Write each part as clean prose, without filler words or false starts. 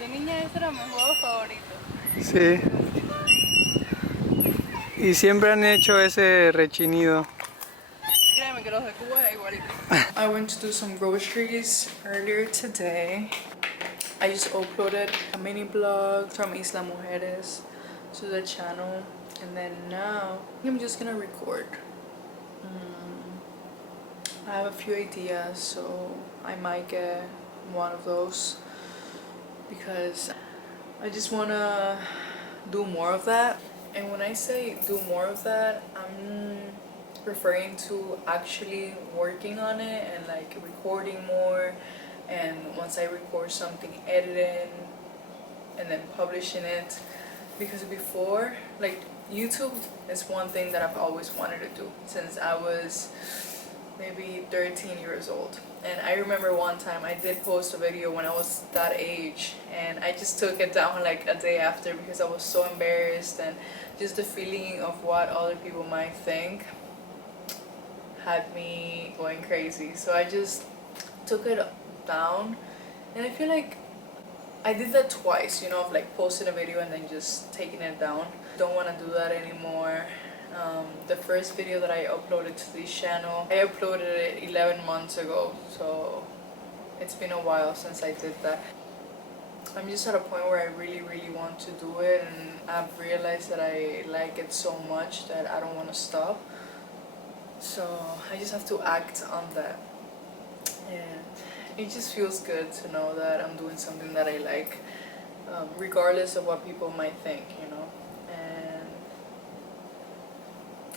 De niña ese era mi juego favorito. Sí. Y siempre han hecho ese rechinido. Créeme que los de Cuba es igualito. I went to do some groceries earlier today. I just uploaded a mini blog from Isla Mujeres to the channel, and then now I'm just gonna record. I have a few ideas, so I might get one of those because I just wanna do more of that. And when I say do more of that, I'm referring to actually working on it and like recording more, and once I record something, editing and then publishing it. Because before, like, YouTube is one thing that I've always wanted to do since I was maybe 13 years old. And I remember one time I did post a video when I was that age, and I just took it down like a day after because I was so embarrassed, and just the feeling of what other people might think had me going crazy. So I just took it down, and I feel like I did that twice, you know, of like posting a video and then just taking it down. Don't want to do that anymore. The first video that I uploaded to this channel, I uploaded it 11 months ago, so it's been a while since I did that. I'm just at a point where I really want to do it, and I've realized that I like it so much that I don't want to stop. So I just have to act on that, and it just feels good to know that I'm doing something that I like, regardless of what people might think, you know. And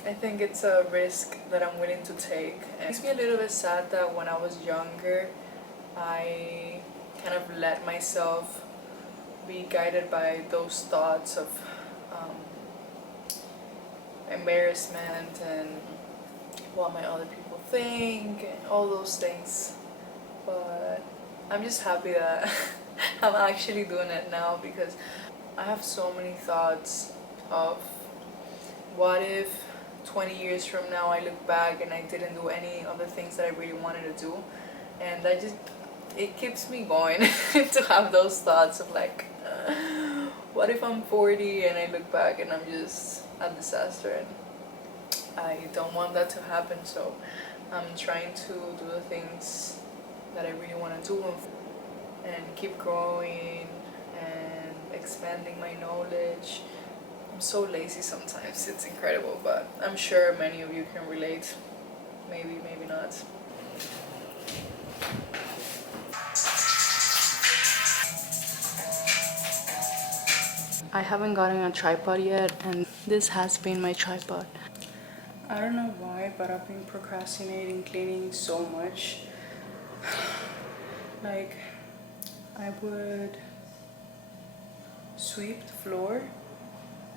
I think it's a risk that I'm willing to take. It makes me a little bit sad that when I was younger, I kind of let myself be guided by those thoughts of embarrassment and what might other people think and all those things. But I'm just happy that I'm actually doing it now, because I have so many thoughts of what if 20 years from now I look back and I didn't do any of the things that I really wanted to do, and it keeps me going to have those thoughts of like, what if I'm 40 and I look back and I'm just a disaster, and I don't want that to happen. So I'm trying to do the things that I really want to do and keep growing and expanding my knowledge. I'm so lazy sometimes, it's incredible, but I'm sure many of you can relate. Maybe not. I haven't gotten a tripod yet, and this has been my tripod. I don't know why, but I've been procrastinating cleaning so much. Like, I would sweep the floor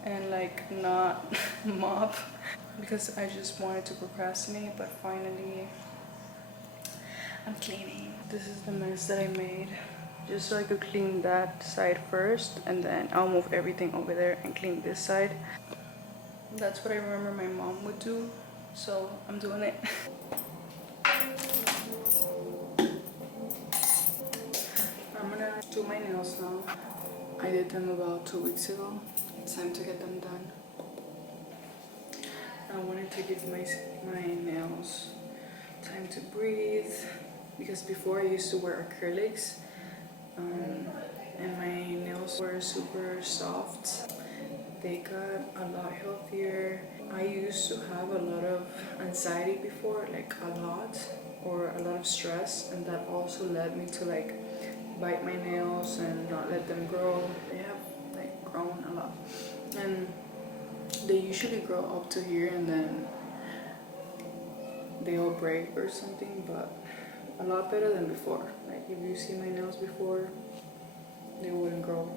and like not mop because I just wanted to procrastinate, but finally I'm cleaning. This is the mess that I made, just so I could clean that side first, and then I'll move everything over there and clean this side. That's what I remember my mom would do, so I'm doing it. I'm gonna do my nails now. I did them about 2 weeks ago. It's time to get them done. I wanted to give my nails time to breathe, because before I used to wear acrylics, and my nails were super soft. They got a lot healthier. I used to have a lot of anxiety before, like a lot of stress, and that also led me to like bite my nails and not let them grow. They have like grown a lot, and they usually grow up to here and then they all break or something, but a lot better than before. Like if you see my nails before, they wouldn't grow.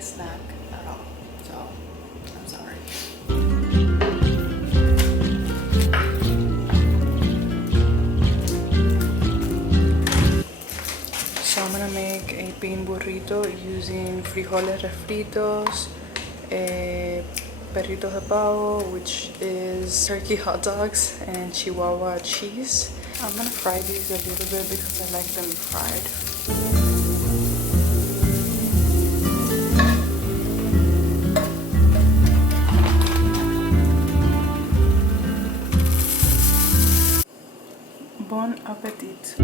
snack at all. So I'm sorry. So I'm gonna make a bean burrito using frijoles refritos, perritos de pavo, which is turkey hot dogs, and chihuahua cheese. I'm gonna fry these a little bit because I like them fried. Bon appetit!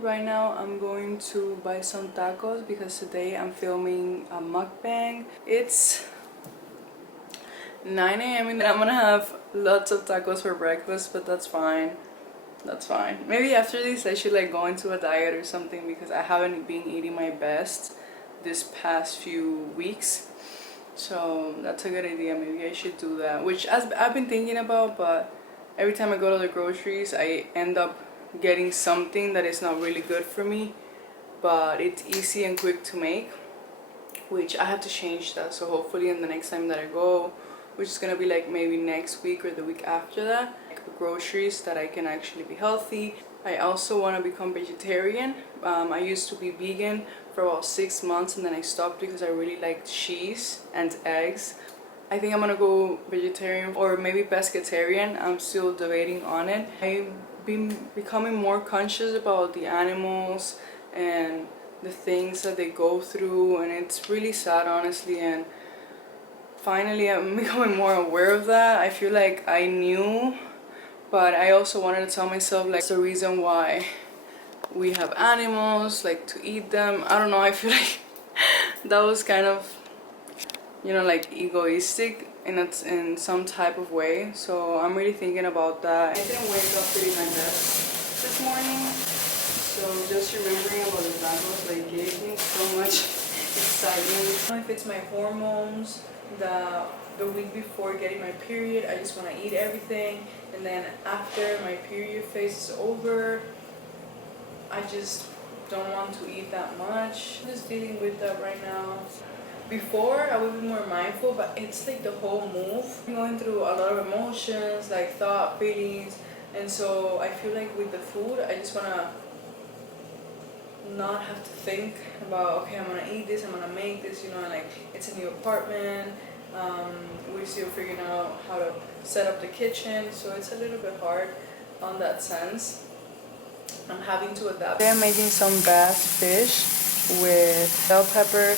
Right now I'm going to buy some tacos because today I'm filming a mukbang. It's 9 a.m. and I'm gonna have lots of tacos for breakfast, but that's fine. That's fine. Maybe after this I should like go into a diet or something because I haven't been eating my best this past few weeks. So that's a good idea. Maybe I should do that, which I've been thinking about, but every time I go to the groceries I end up getting something that is not really good for me, but it's easy and quick to make, which I have to change that. So hopefully in the next time that I go, which is gonna be like maybe next week or the week after that, like groceries that I can actually be healthy. I also want to become vegetarian. I used to be vegan for about 6 months and then I stopped because I really like cheese and eggs. I think I'm gonna go vegetarian or maybe pescatarian. I'm still debating on it. I've been becoming more conscious about the animals and the things that they go through, and it's really sad, honestly, and finally I'm becoming more aware of that. I feel like I knew, but I also wanted to tell myself like it's the reason why we have animals, like to eat them. I don't know, I feel like that was kind of, you know, like egoistic in some type of way. So I'm really thinking about that. I didn't wake up feeling my best this morning, so just remembering about the tacos like gave me so much excitement. I don't know if it's my hormones, the week before getting my period I just want to eat everything, and then after my period phase is over I just don't want to eat that much. I'm just dealing with that right now. Before I would be more mindful, but it's like the whole move. I'm going through a lot of emotions, like thought, feelings, and so I feel like with the food I just want to not have to think about, okay, I'm gonna eat this, I'm gonna make this, you know, like it's a new apartment. We're still figuring out how to set up the kitchen, so it's a little bit hard on that sense. I'm having to adapt. I'm making some bass fish with bell pepper,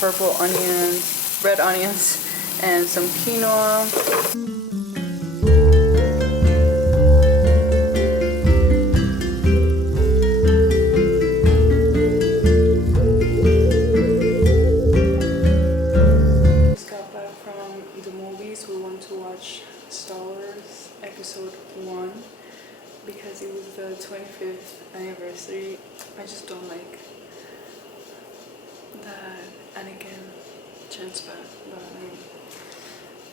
purple onions, red onions, and some quinoa. Just got back from the movies. We went to watch Star Wars Episode 1 because it was the 25th anniversary. I just don't like that Anakin turns back,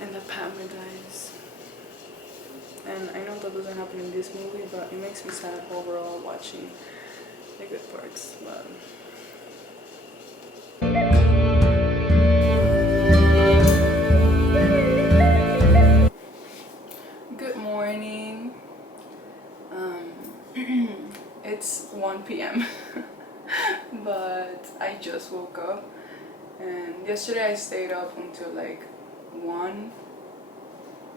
and that Padme dies. And I know that doesn't happen in this movie, but it makes me sad overall watching the good parts. But good morning. It's 1 p.m. but I just woke up, and yesterday I stayed up until like 1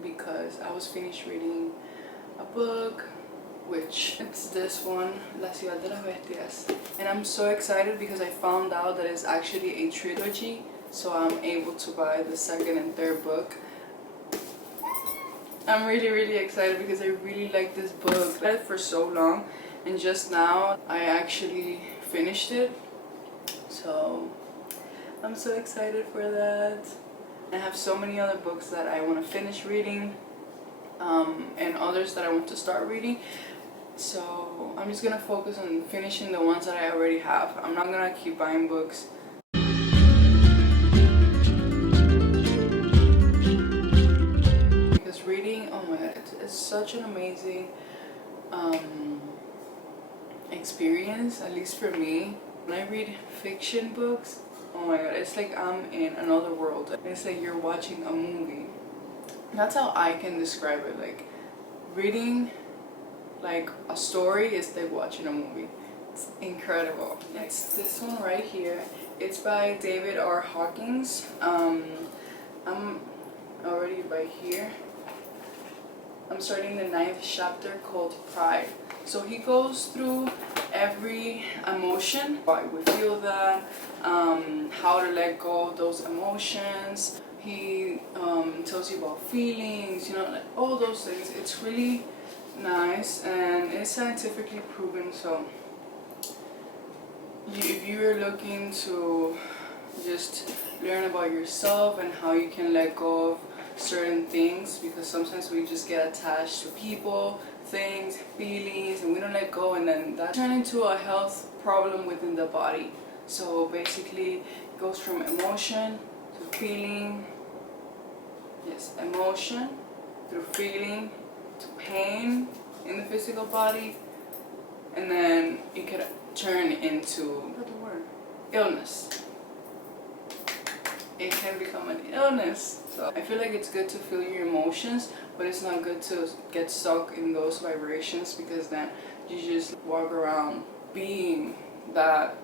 because I was finished reading a book, which it's this one, La Ciudad de las Bestias, and I'm so excited because I found out that it's actually a trilogy, so I'm able to buy the second and third book. I'm really excited because I really like this book. I read it for so long, and just now I actually finished it, so I'm so excited for that. I have so many other books that I want to finish reading, and others that I want to start reading, so I'm just gonna focus on finishing the ones that I already have. I'm not gonna keep buying books. Because reading, oh my god, it's It's such an amazing experience, at least for me. When I read fiction books, oh my god, it's like I'm in another world. It's like you're watching a movie. That's how I can describe it. Like reading like a story is like watching a movie. It's incredible. It's this one right here. It's by David R. Hawkins. I'm already right here. I'm starting the 9th chapter called Pride. So he goes through every emotion, why we feel that, how to let go of those emotions. He tells you about feelings, you know, like all those things. It's really nice and it's scientifically proven. So if you're looking to just learn about yourself and how you can let go of certain things, because sometimes we just get attached to people, things, feelings, and we don't let go, and then that turns into a health problem within the body. So basically it goes from emotion to feeling, yes, emotion through feeling to pain in the physical body, and then it could turn into, what's the word, illness. It can become an illness. So I feel like it's good to feel your emotions, but it's not good to get stuck in those vibrations, because then you just walk around being that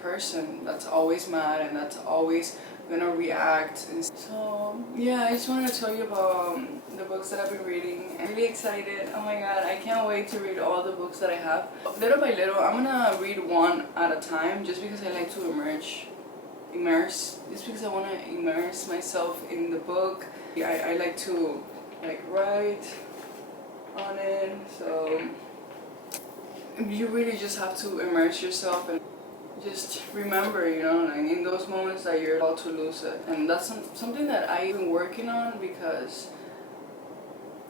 person that's always mad and that's always gonna react. And so yeah, I just wanted to tell you about the books that I've been reading. I'm really excited. Oh my god, I can't wait to read all the books that I have. Little by little, I'm gonna read one at a time, just because I like to immerse, just because I want to immerse myself in the book. I like to like write on it, so you really just have to immerse yourself and just remember, you know, like in those moments that you're about to lose it. And that's something that I've been working on, because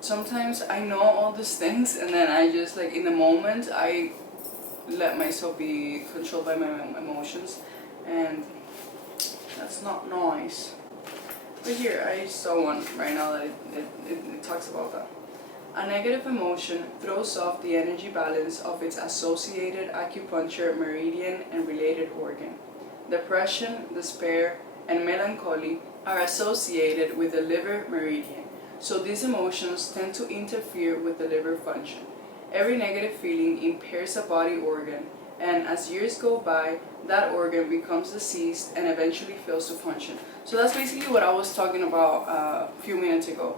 sometimes I know all these things and then I just like in the moment I let myself be controlled by my emotions, and that's not nice. But here, I saw one right now that it talks about that. A negative emotion throws off the energy balance of its associated acupuncture meridian and related organ. Depression, despair, and melancholy are associated with the liver meridian, so these emotions tend to interfere with the liver function. Every negative feeling impairs a body organ, and as years go by, that organ becomes diseased and eventually fails to function. So that's basically what I was talking about a few minutes ago.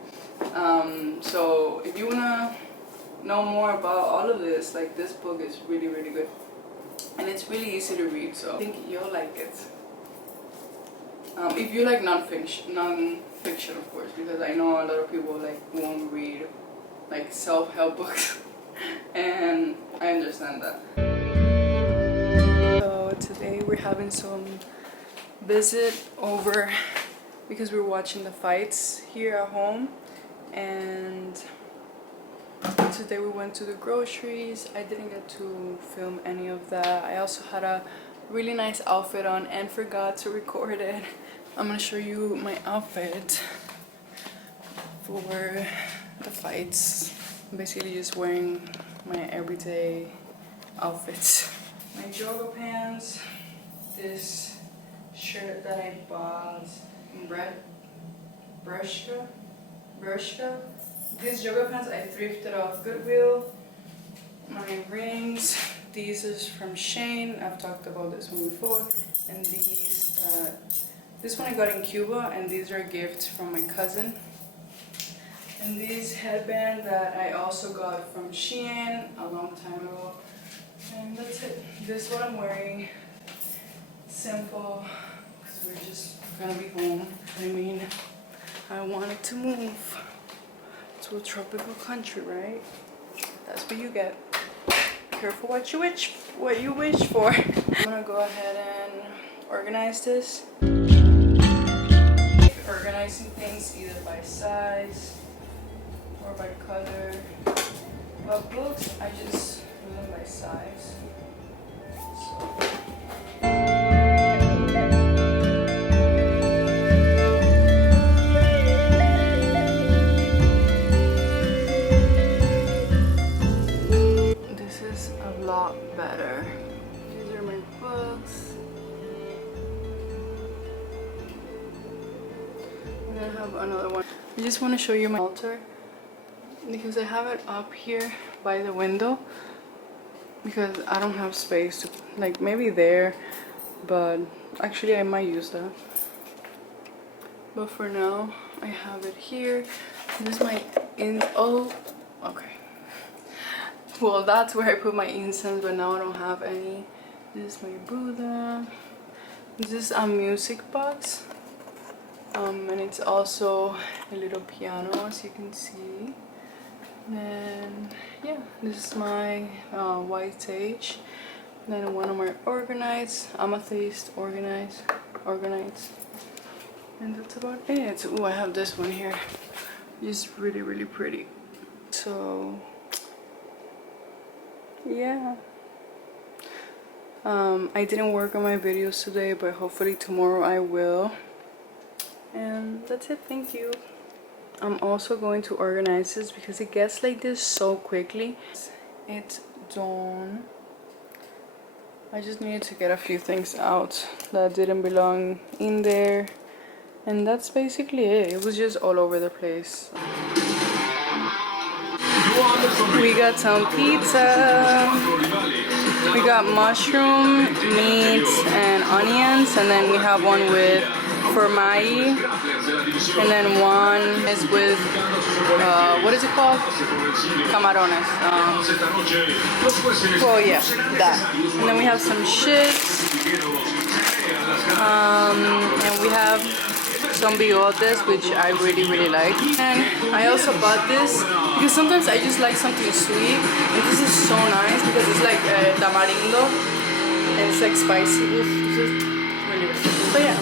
So if you wanna know more about all of this, like this book is really, really good. And it's really easy to read, so I think you'll like it. If you like non-fiction, of course, because I know a lot of people like won't read like self-help books, and I understand that. So today we're having some visit over because we're watching the fights here at home, and today we went to the groceries. I didn't get to film any of that. I also had a really nice outfit on and forgot to record it. I'm gonna show you my outfit for the fights. I'm basically just wearing my everyday outfits. My yoga pants, this shirt that I bought in Bershka. These yoga pants I thrifted off Goodwill. My rings, these is from Shane. I've talked about this one before. And these, this one I got in Cuba, and these are gifts from my cousin. And these headband that I also got from Shein a long time ago. And that's it. This is what I'm wearing. Simple, because we're just gonna be home. I mean, I wanted to move to a tropical country, right? That's what you get. Careful what you wish for. I'm gonna go ahead and organize this. Organizing things either by size or by color. But books, I just do them by size. have another one. I just want to show you my altar because I have it up here by the window because I don't have space to, like, maybe there, but actually I might use that. But for now, I have it here. This is my okay. Well, that's where I put my incense, but now I don't have any. This is my Buddha. This is a music box. And it's also a little piano, as you can see. And yeah, this is my white sage. Then one of my organites, amethyst organites. And that's about it. Oh, I have this one here. It's really, really pretty. So yeah. I didn't work on my videos today, but hopefully tomorrow I will. And that's it. Thank you. I'm also going to organize this because it gets like this so quickly. It's done. I just needed to get a few things out that didn't belong in there, and that's basically it. It was just all over the place. We got some pizza. We got mushroom, meat, and onions, and then we have one with formai, and then one is with what is it called? Camarones. Well, yeah, that. And then we have some chips, and we have some bigotes, which I really, really like. And I also bought this because sometimes I just like something sweet, and this is so nice because it's like tamarindo and it's like spicy. This is really good. So yeah.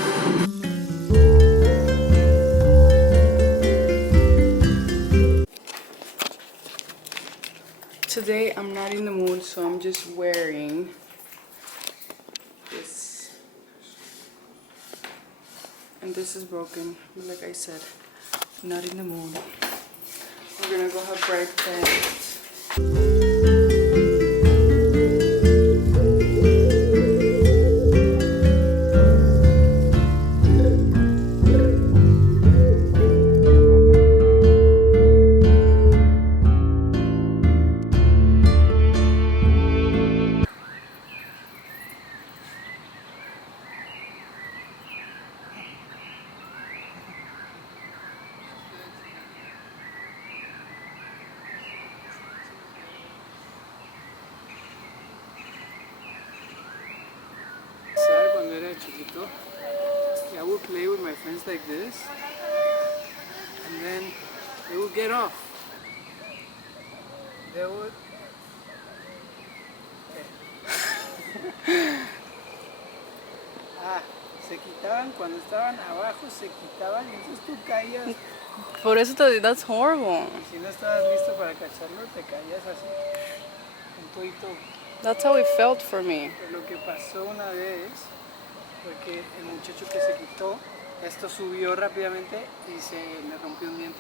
Today I'm not in the mood, so I'm just wearing this. And this is broken, but like I said, not in the mood. We're gonna go have breakfast. Cuando era chiquito, I would play with my friends like this, and then they would get off. They would. Se quitaban cuando estaban abajo, se quitaban y entonces tú caías. Por eso that's horrible. Si no estabas listo para cacharlo, te caías así, un poquito. That's how it felt for me. Lo que pasó una vez fue que el muchacho que se quitó, esto subió rápidamente y se le rompió un diente.